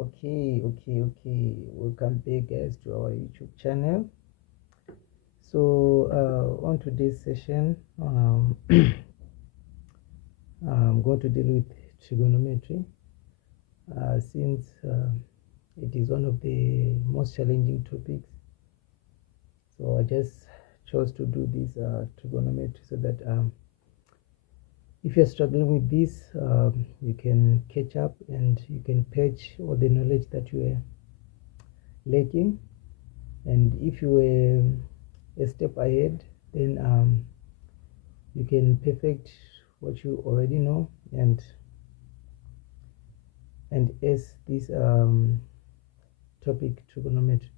Okay, welcome back guys to our YouTube channel. So on today's session, I'm going to deal with trigonometry since it is one of the most challenging topics. So I just chose to do this trigonometry so that if you're struggling with this, you can catch up and you can patch all the knowledge that you are lacking. And if you were a step ahead, then you can perfect what you already know and as this topic trigonometry.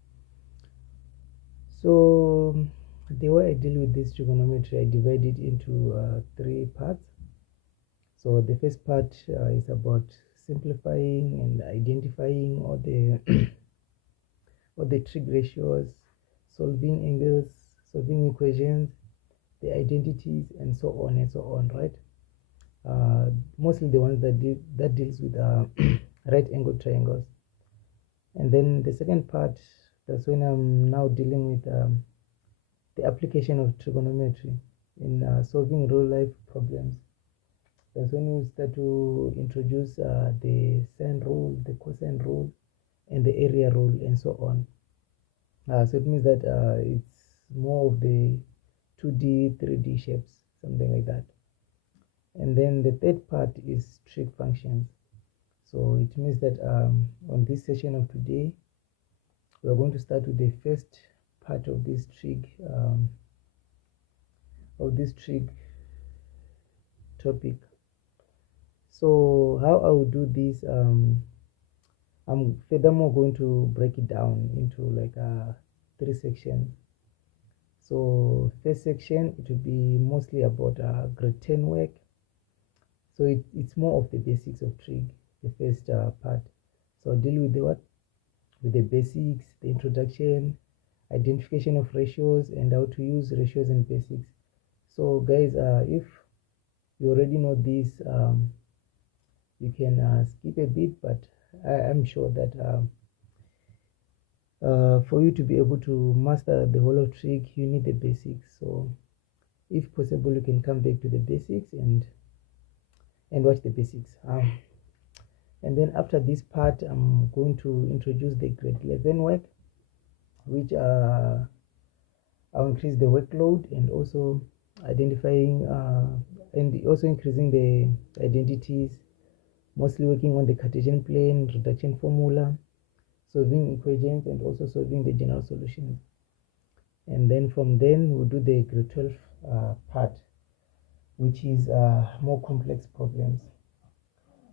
So the way I deal with this trigonometry, I divide it into three parts. So the first part is about simplifying and identifying all the all the trig ratios, solving angles, solving equations, the identities, and so on, right? Mostly the ones that deals with right angle triangles. And then the second part, that's when I'm now dealing with the application of trigonometry in solving real life problems. That's when we start to introduce the sine rule, the cosine rule, and the area rule, and so on. So it means that it's more of the 2D, 3D shapes, something like that. And then the third part is trig functions. So it means that on this session of today, we are going to start with the first part of this trig topic. So how I will do this, I'm furthermore going to break it down into like 3 sections. So first section, it will be mostly about grade 10 work. So it's more of the basics of trig, the first part. So I'll deal with with the basics, the introduction, identification of ratios, and how to use ratios and basics. So guys, if you already know this, you can skip a bit, but I'm sure that for you to be able to master the whole of trig, you need the basics. So if possible, you can come back to the basics and watch the basics. And then after this part, I'm going to introduce the grade 11 work, which I'll increase the workload and also identifying and also increasing the identities, mostly working on the Cartesian plane, reduction formula, solving equations, and also solving the general solutions. And then from then we'll do the grade 12 part, which is more complex problems.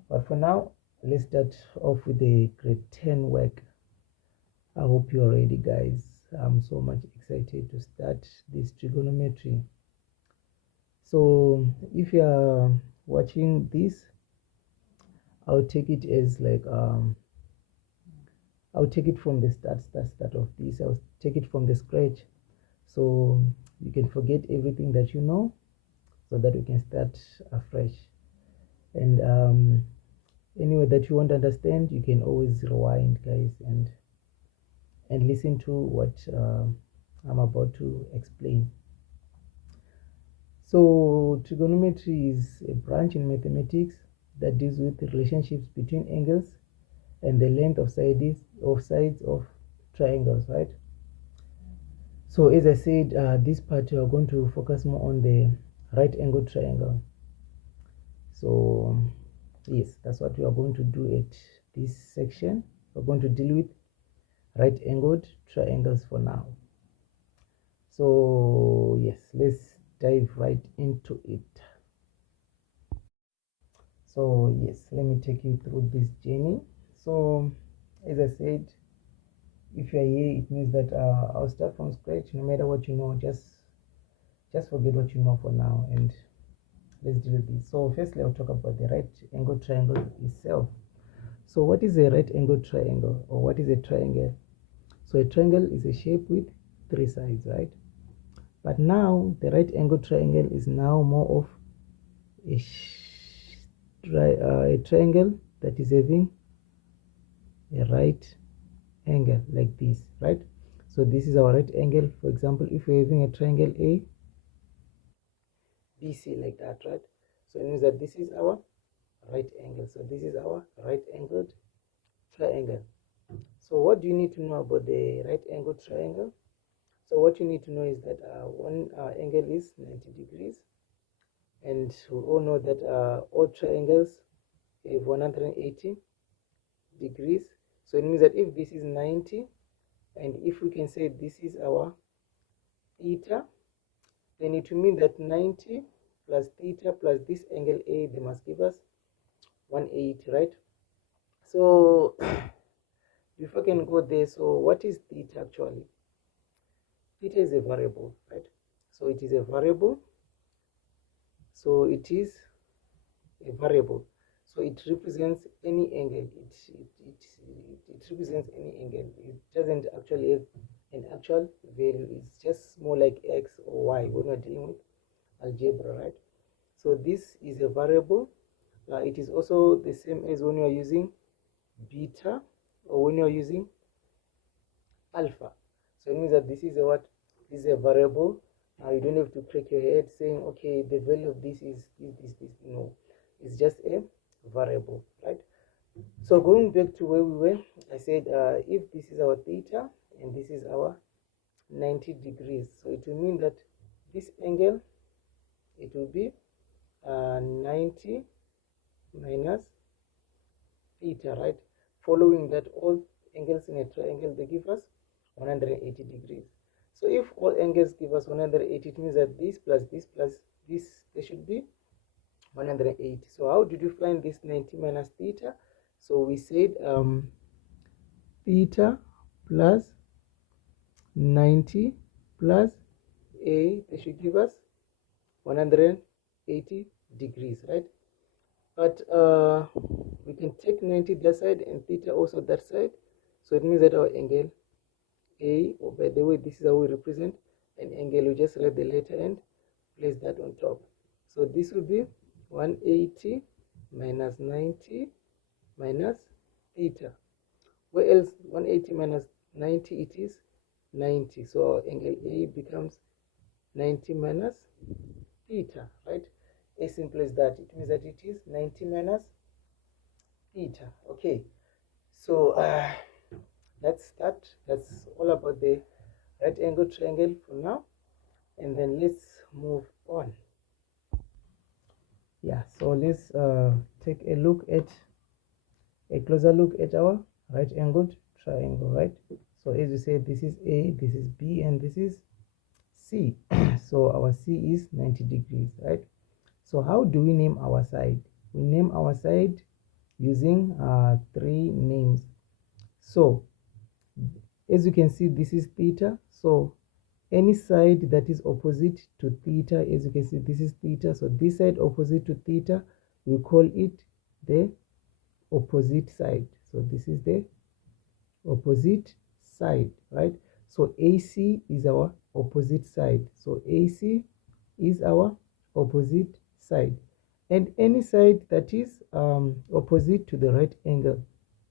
But for now, let's start off with the grade 10 work. I hope you're ready, guys. I'm so much excited to start this trigonometry. So if you are watching this, I'll take it as like I'll take it from the start of this. I'll take it from the scratch, so you can forget everything that you know, so that we can start afresh. And anyway that you want to understand, you can always rewind, guys, and listen to what I'm about to explain. So trigonometry is a branch in mathematics that deals with relationships between angles and the length of sides of triangles, right? So as I said, this part we are going to focus more on the right angle triangle. So yes, that's what we are going to do at this section. We're going to deal with right angled triangles for now. So yes, let's dive right into it. So yes, let me take you through this journey. So as I said, if you're here, it means that I'll start from scratch. No matter what you know, just forget what you know for now, and let's deal with this. So firstly, I'll talk about the right angle triangle itself. So what is a right angle triangle, or what is a triangle? So a triangle is a shape with 3 sides, right? But now the right angle triangle is now more of a triangle that is having a right angle like this, right? So this is our right angle. For example, if we're having a triangle A BC like that, right? So it means that this is our right angle. So this is our right angled triangle. So what do you need to know about the right angled triangle? So what you need to know is that one angle is 90 degrees, and we all know that all triangles have 180 degrees. So it means that if this is 90, and if we can say this is our theta, then it will mean that 90 plus theta plus this angle A, they must give us 180, right? So before I can go there, so what is theta actually? Theta is a variable, right? So it is a variable. So it is a variable. So it represents any angle. It represents any angle. It doesn't actually have an actual value. It's just more like x or y when we're dealing with algebra, right? So this is a variable. It is also the same as when you're using beta or when you're using alpha. So it means that this is a what? This is a variable. You don't have to crack your head saying, okay, the value of this is this. No, it's just a variable, right? So going back to where we were, I said if this is our theta and this is our 90 degrees, so it will mean that this angle, it will be 90 minus theta, right? Following that, all angles in a triangle, they give us 180 degrees. So if all angles give us 180, it means that this plus this, they should be 180. So how did you find this 90 minus theta? So we said theta plus 90 plus A, they should give us 180 degrees, right? But we can take 90 that side and theta also that side. So it means that our angle A, or by the way, this is how we represent an angle. We just write the letter and place that on top. So this will be 180 minus 90 minus theta. Where else 180 minus 90, it is 90. So our angle A becomes 90 minus theta, right? As simple as that. It means that it is 90 minus theta. Okay, so that's all about the right angle triangle for now, and then let's move on. Yeah, so let's take a closer look at our right angled triangle, right? So as you said, this is A, this is B, and this is C. So our C is 90 degrees, right? So how do we name our side? We name our side using three names. So as you can see, this is theta. So any side that is opposite to theta, as you can see, this is theta. So this side opposite to theta, we call it the opposite side. So this is the opposite side, right? So AC is our opposite side. So AC is our opposite side. And any side that is opposite to the right angle,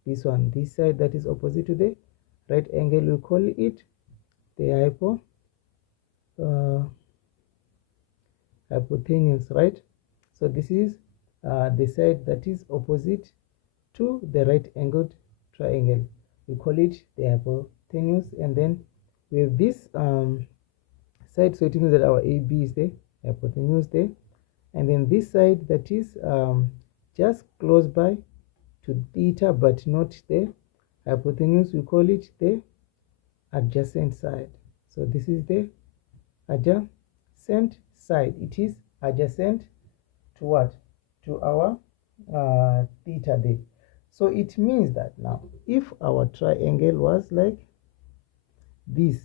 this side that is opposite to the right angle, we call it the hypotenuse, right? So this is the side that is opposite to the right angled triangle. We call it the hypotenuse, and then we have this side, so it means that our AB is the hypotenuse there, and then this side that is just close by to theta but not the hypotenuse, we call it the adjacent side. So this is the adjacent side. It is adjacent to what? To our theta there. So it means that now if our triangle was like this,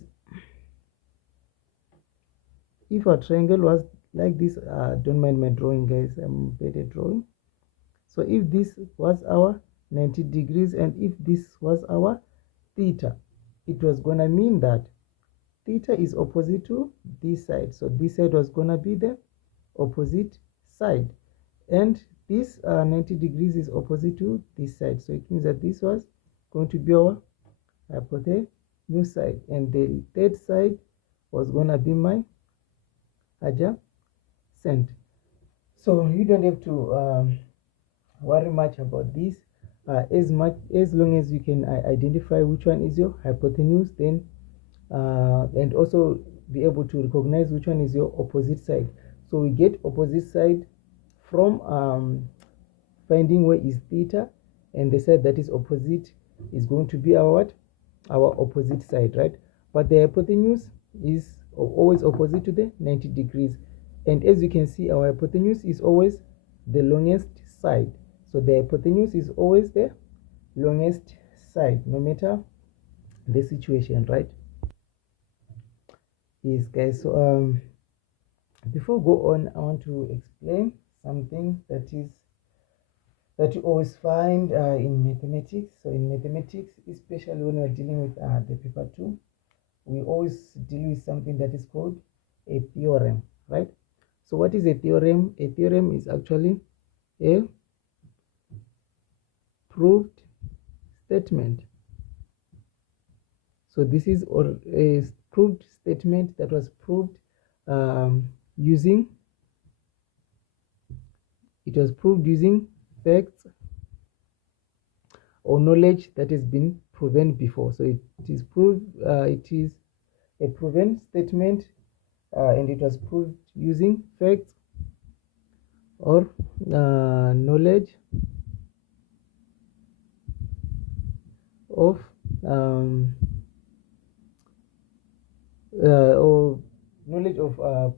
if our triangle was like this, don't mind my drawing, guys, I'm better drawing. So if this was our 90 degrees and if this was our theta, it was gonna mean that theta is opposite to this side. So this side was gonna be the opposite side, and this 90 degrees is opposite to this side. So it means that this was going to be our hypotenuse side, and the third side was gonna be my adjacent. So you don't have to worry much about this. As long as you can identify which one is your hypotenuse, then and also be able to recognize which one is your opposite side. So we get opposite side from finding where is theta, and the side that is opposite is going to be our what? Our opposite side, right? But the hypotenuse is always opposite to the 90 degrees, and as you can see, our hypotenuse is always the longest side. So the hypotenuse is always the longest side, no matter the situation, right? Yes, guys. So before we go on, I want to explain something that you always find in mathematics. So in mathematics, especially when we're dealing with the paper 2, we always deal with something that is called a theorem, right? So what is a theorem? A theorem is actually a proved statement. So this is a proved statement that was proved using facts or knowledge that has been proven before. So it is a proven statement, and it was proved using facts or knowledge of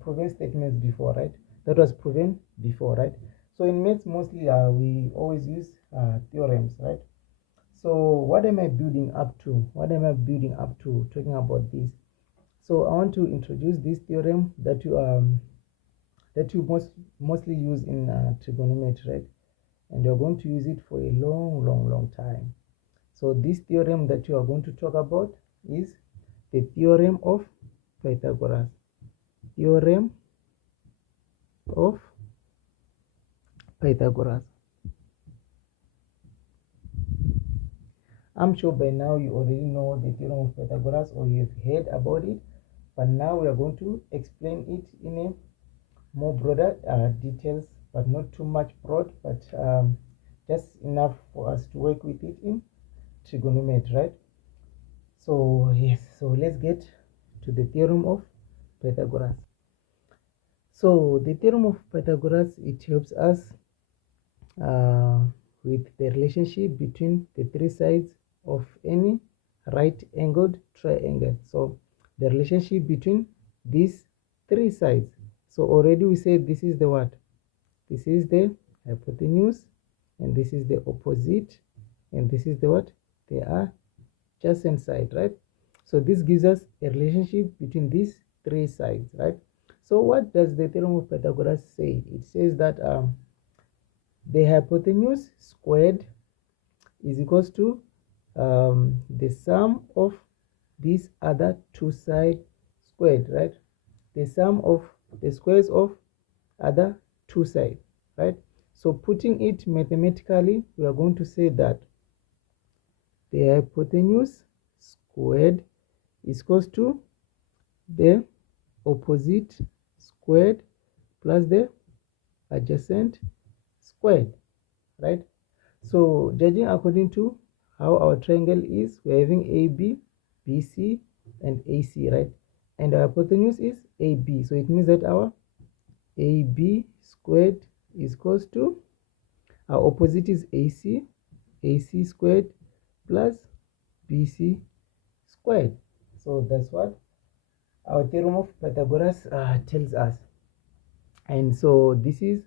proven statements before, right? That was proven before, right? So in maths, mostly we always use theorems, right? So what am I building up to? Talking about this? So I want to introduce this theorem that you mostly use in trigonometry, right? And you're going to use it for a long time. So this theorem that you are going to talk about is the theorem of Pythagoras. Theorem of Pythagoras. I'm sure by now you already know the theorem of Pythagoras, or you've heard about it, but now we are going to explain it in a more broader details, but not too much broad, but just enough for us to work with it in trigonometry, right? So yes, so let's get to the theorem of Pythagoras. So the theorem of Pythagoras, it helps us with the relationship between the three sides of any right-angled triangle. So the relationship between these three sides. So already we said this is the what? This is the hypotenuse, and this is the opposite, and this is the what? The adjacent side, right? So this gives us a relationship between these three sides, right? So what does the theorem of Pythagoras say? It says that the hypotenuse squared is equals to the sum of these other two sides squared, right? The sum of the squares of other two sides, right? So putting it mathematically, we are going to say that the hypotenuse squared is equals to the opposite squared plus the adjacent squared, right? So judging according to how our triangle is, we're having AB, BC, and AC, right? And our hypotenuse is AB. So it means that our AB squared is equals to, our opposite is AC, AC squared plus BC squared. So that's what our theorem of Pythagoras tells us. And so this is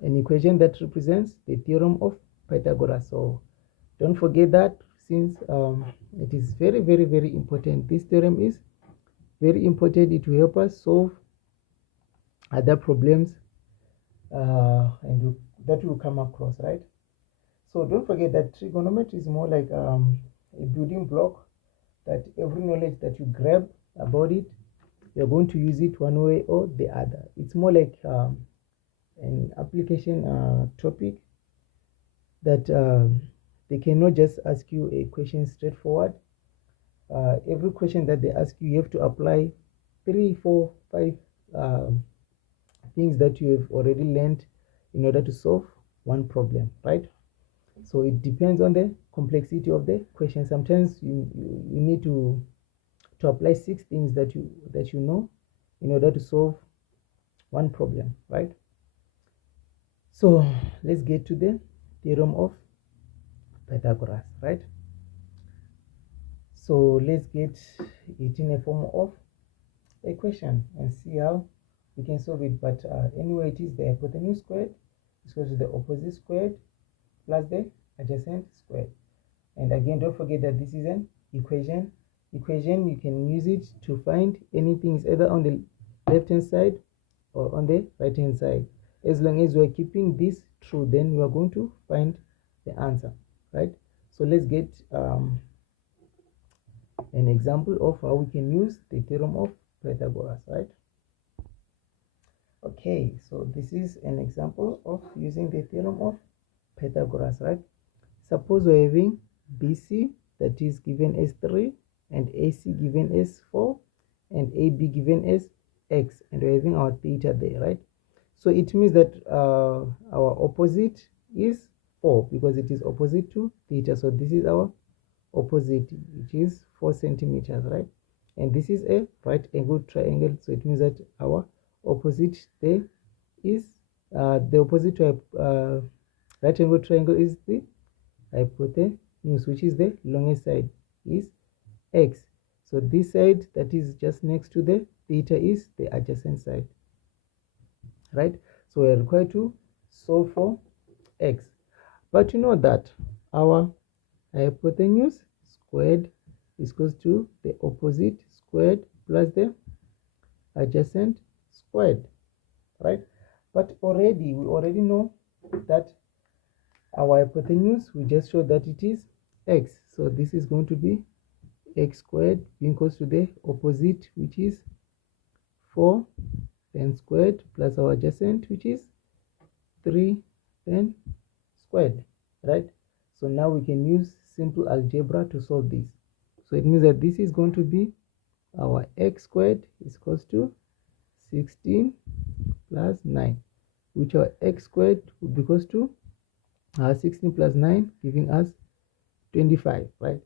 an equation that represents the theorem of Pythagoras. So don't forget that, since it is very important. This theorem is very important. It will help us solve other problems and that will come across, right? So don't forget that trigonometry is more like a building block, that every knowledge that you grab about it, you're going to use it one way or the other. It's more like an application topic that they cannot just ask you a question straightforward. Every question that they ask you have to apply 3, 4, 5 things that you have already learned in order to solve one problem, right? So it depends on the complexity of the question. Sometimes you need to apply 6 things that you know in order to solve one problem, right? So let's get to the theorem of Pythagoras, right? So let's get it in a form of a question and see how we can solve it. But anyway, it is the hypotenuse squared is equal to the opposite squared plus the adjacent squared. And again, don't forget that this is an equation. You can use it to find anything, is either on the left hand side or on the right hand side. As long as you are keeping this true, then you are going to find the answer, right? So let's get an example of how we can use the theorem of Pythagoras, right? Okay, so this is an example of using the theorem of Pythagoras, right? Suppose we're having BC that is given as 3 and AC given as 4 and AB given as X, and we're having our theta there, right? So it means that our opposite is 4 because it is opposite to theta. So this is our opposite, which is 4 centimeters, right? And this is a right angled triangle, so it means that our opposite there is the opposite to right angled triangle is the hypotenuse, which is the longest side, is X. So this side that is just next to the theta is the adjacent side, right? So we are required to solve for X, but you know that our hypotenuse squared is equals to the opposite squared plus the adjacent squared, right? But we already know that our hypotenuse, we just showed that it is X. So this is going to be X squared being equals to the opposite, which is 4 then squared, plus our adjacent, which is 3 then squared, right? So now we can use simple algebra to solve this. So it means that this is going to be our X squared is equals to 16 plus 9, which our X squared would be equals to 16 plus 9, giving us 25, right?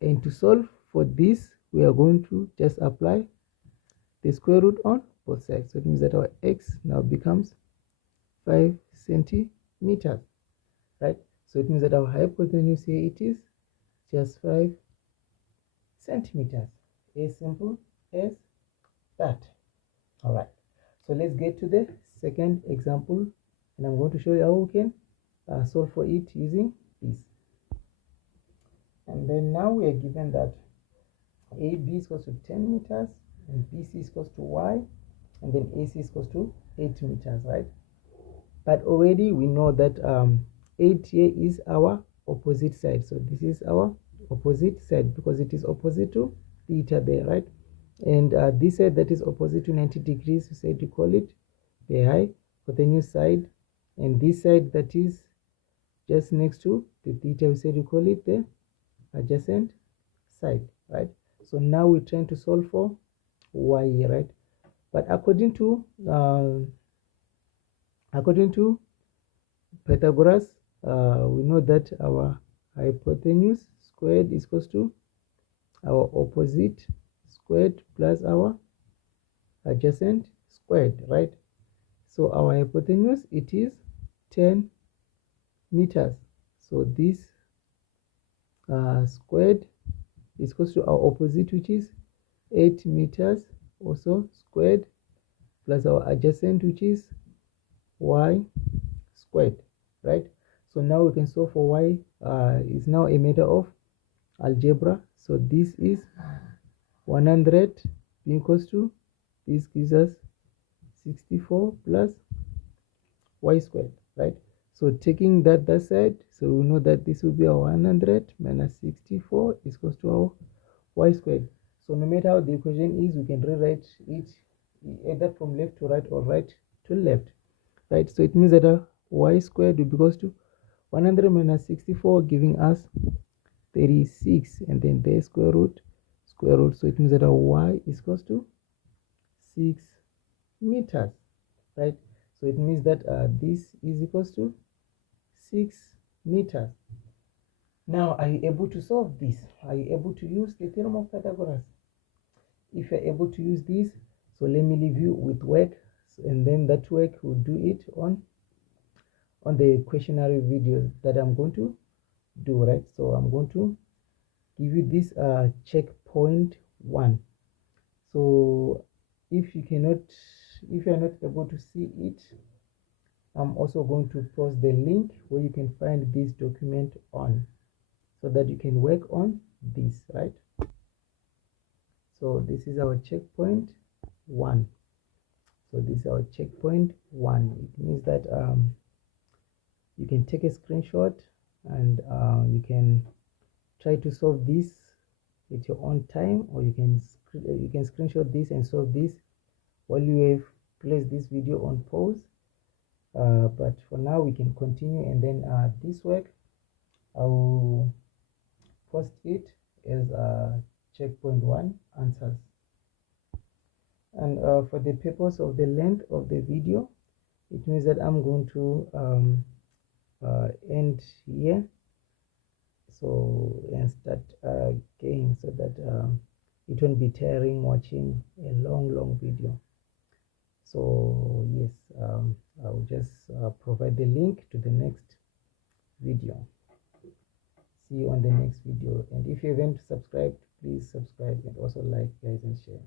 And to solve for this, we are going to just apply the square root on both sides. So it means that our X now becomes 5 centimeters, right? So it means that our hypotenuse here, it is just 5 centimeters. As simple as that. All right. So let's get to the second example, and I'm going to show you how we can solve for it using this. And then now we are given that AB is equals to 10 meters and BC is equals to Y, and then AC is equals to 8 meters, right? But already we know that 8 here is our opposite side. So this is our opposite side because it is opposite to theta there, right? And this side that is opposite to 90 degrees, we said to call it the hypotenuse side, and this side that is just next to the theta, we said to call it the adjacent side, right? So now we're trying to solve for Y, right? But according to Pythagoras, we know that our hypotenuse squared is equals to our opposite squared plus our adjacent squared, right? So our hypotenuse, it is 10 meters. So this squared is equals to our opposite, which is 8 meters also squared, plus our adjacent, which is Y squared, right? So now we can solve for Y. It's now a matter of algebra. So this is 100 being equals to, this gives us 64 plus Y squared, right? So taking that side, so we know that this will be our 100 minus 64 is equals to our Y squared. So no matter how the equation is, we can rewrite it either from left to right or right to left, right? So it means that our Y squared will be equals to 100 minus 64 giving us 36, and then the square root. So it means that our y is equals to 6 meters, right? So it means that this is equals to 6 meters. Now, are you able to solve this? Are you able to use the theorem of Pythagoras? If you're able to use this, so let me leave you with work, and then that work will do it on the questionnaire videos that I'm going to do, right? So I'm going to give you this checkpoint 1. So if you're not able to see it, I'm also going to post the link where you can find this document on, so that you can work on this, right? So this is our checkpoint 1. So this is our checkpoint 1. It means that you can take a screenshot, and you can try to solve this at your own time, or you can screenshot this and solve this while you have placed this video on pause. But for now, we can continue, and then this work I will post it as checkpoint 1 answers. And for the purpose of the length of the video, it means that I'm going to end here, so, and start again, so that it won't be tiring watching a long video. So yes, I will just provide the link to the next video. See you on the next video, and if you haven't subscribed, please subscribe, and also like, guys, and share.